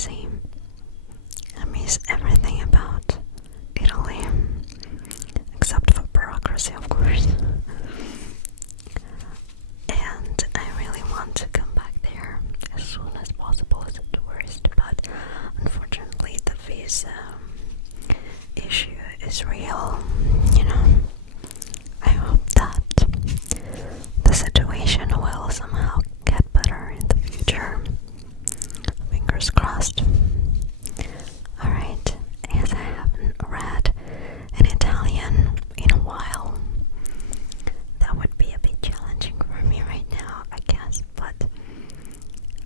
crazy. I miss everything about Italy, except for bureaucracy, of course. And I really want to come back there as soon as possible as a tourist, but unfortunately the visa issue is real, you know. I hope that the situation will somehow get better in the future. Fingers crossed. Alright, as I haven't read in Italian in a while, that would be a bit challenging for me right now, I guess, but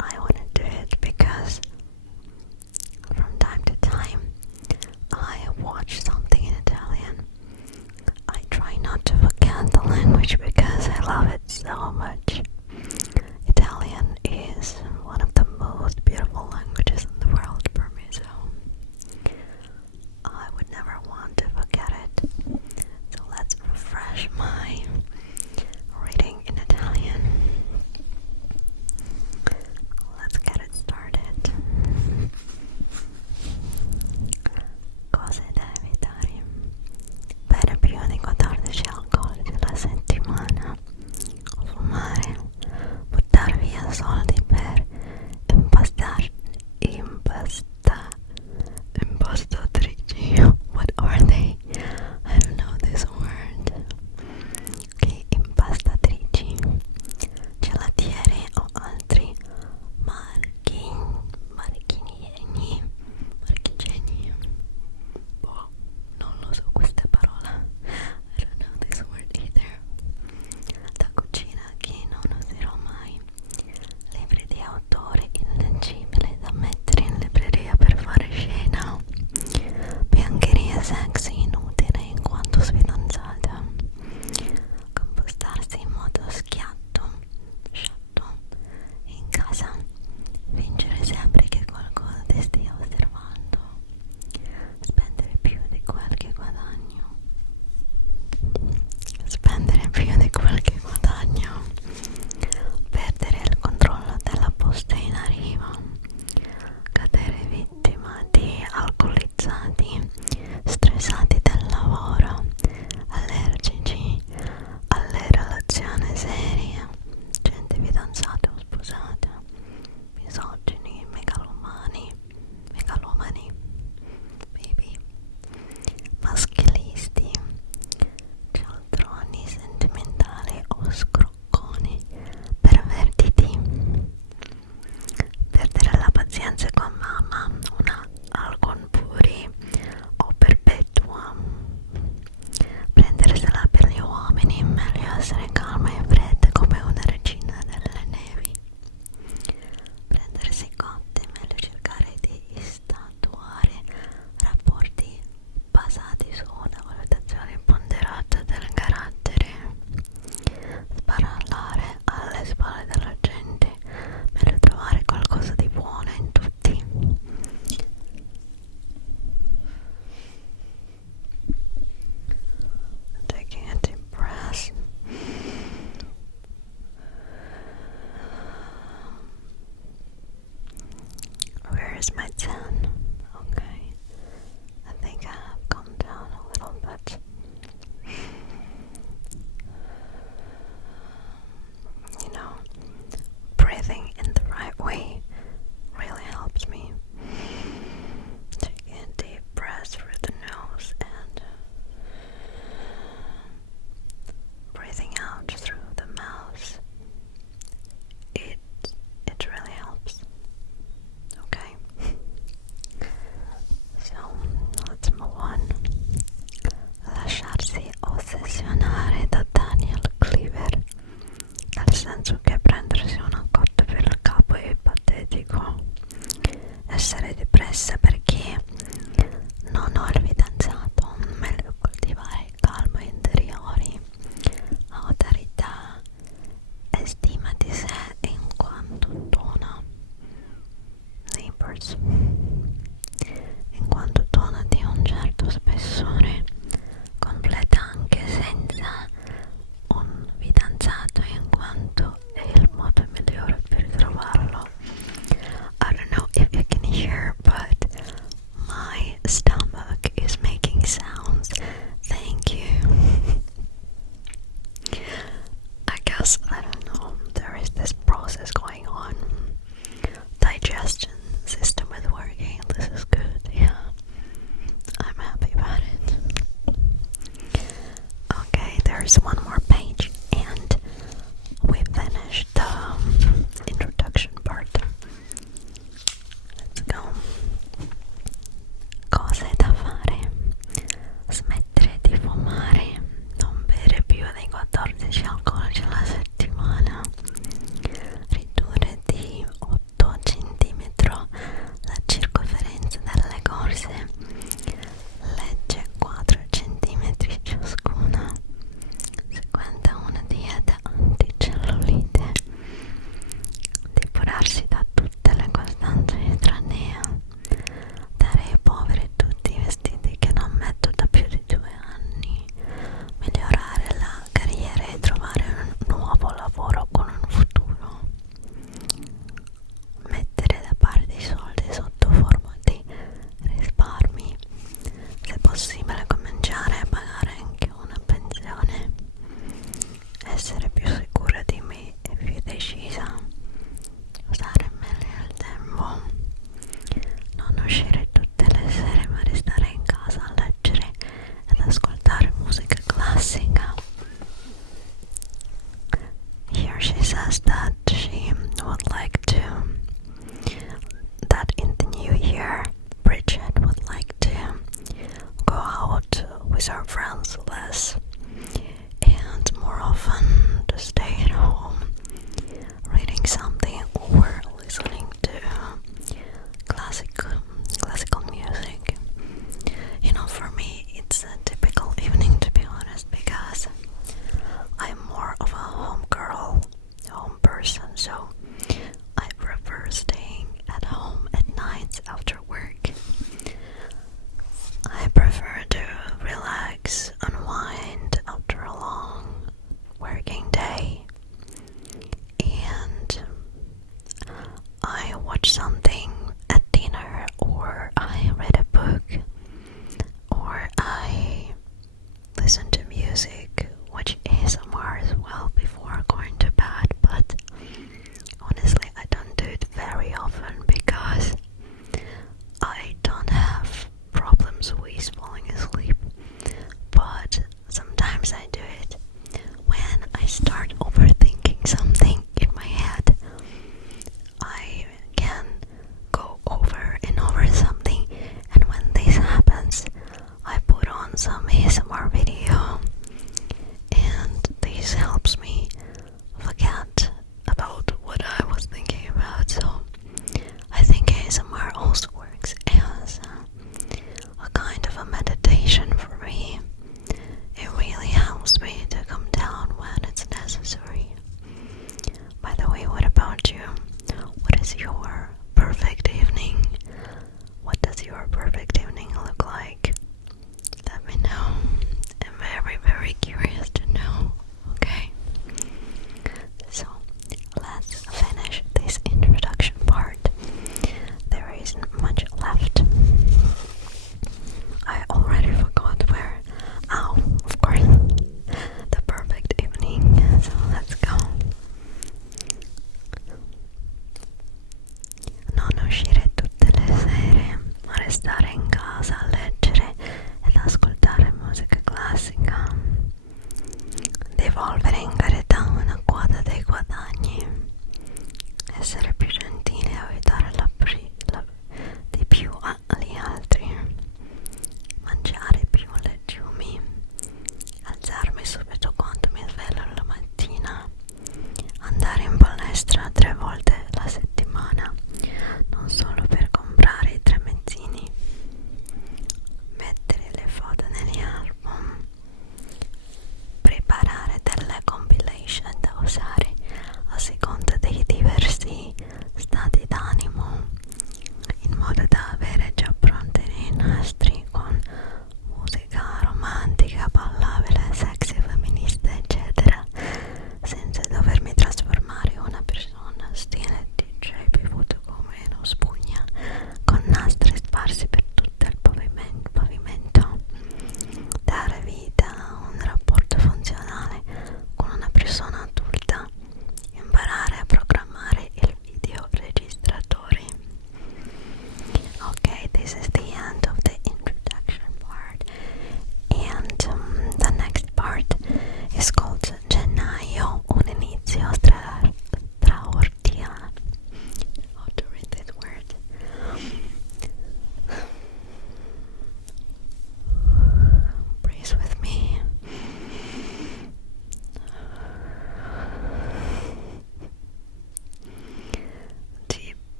I want to do it because from time to time I watch something in Italian. I try not to forget the language because I love it so much. Italian is one of the most beautiful languages in the world for me, so I would never want to forget it. So let's refresh my reading in Italian. Let's get it started. Cose da evitare. Bere più di 14 alcolici alla settimana. Fumare. Buttare via soldi per impastatrici. What are they? I don't know this word. Okay, impastatrici, gelatiere o altri marchingegni. Boh, non lo so questa parola. I don't know this word either. Da cucina che non userò mai. Libri di autore illeggibili da mettere in libreria per fare scena. Biancheria sexy inutile in quanto sfidanzata. Compostarsi in modo sciatto in casa. Fingere sempre che qualcuno ti stia osservando. Spendere più di quel che guadagno. Perdere il controllo della posta in arrivo. Cadere vittima di alcolizzati, stressati del lavoro, allergici alle relazioni serie, gente fidanzata o sposata, misogini, megalomani, baby, maschilisti, cialtroni sentimentali o scrocconi, pervertiti. Perdere la pazienza con mamma, una alcon puri o perpetua. Prendersela per gli uomini, meglio essere calma e fredda come una regina delle nevi. Prendersi cotte, meglio cercare di statuare rapporti basati su una valutazione ponderata del carattere. Sparallare alle spalle della gente, meglio trovare qualcosa di buono in tutti. Taking a deep breath. Where is my 10? Okay, I think I have gone down a little bit. You know, breathing in the right way really helps me. Taking a deep breath through the nose and breathing out through the mouth. It really helps. Okay. process going on. Digestion system is working. This is good. Yeah, I'm happy about it. Okay, there's one more page and we finished the introduction part. Let's go. Cose da fare: smettere di fumare, non bere più di 14 alcolici alla settimana, ridurre di 8 cm la circonferenza delle corse, legge 4 cm ciascuna, seguendo una dieta anticellulite, depurarsi da tutte le costanze estranee, dare ai poveri tutti i vestiti che non metto da più di 2 anni, migliorare la carriera e trovare un nuovo lavoro con un futuro, mettere da parte i soldi sotto forma di risparmi, se possibile cominciare a pagare anche una pensione, essere più sicura di me e più decisa, usare meglio il tempo, non uscire tutte le sere ma restare in casa a leggere ed ascoltare musica classica. Here she says that she would like to, that in the new year Bridget would like to go out with her friends less and more often to stay at home reading something or listening to classical music. You know, for me it's a typical evening, to be honest, because I'm more of a home person, so I prefer staying at home at nights after work. I prefer to relax, unwind after a long working day.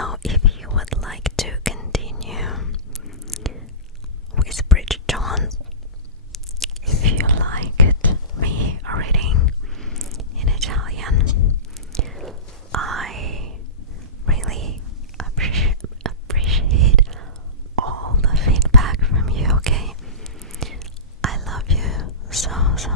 know if you would like to continue with Bridget Jones. If you liked me reading in Italian, I really appreciate all the feedback from you, okay? I love you so, so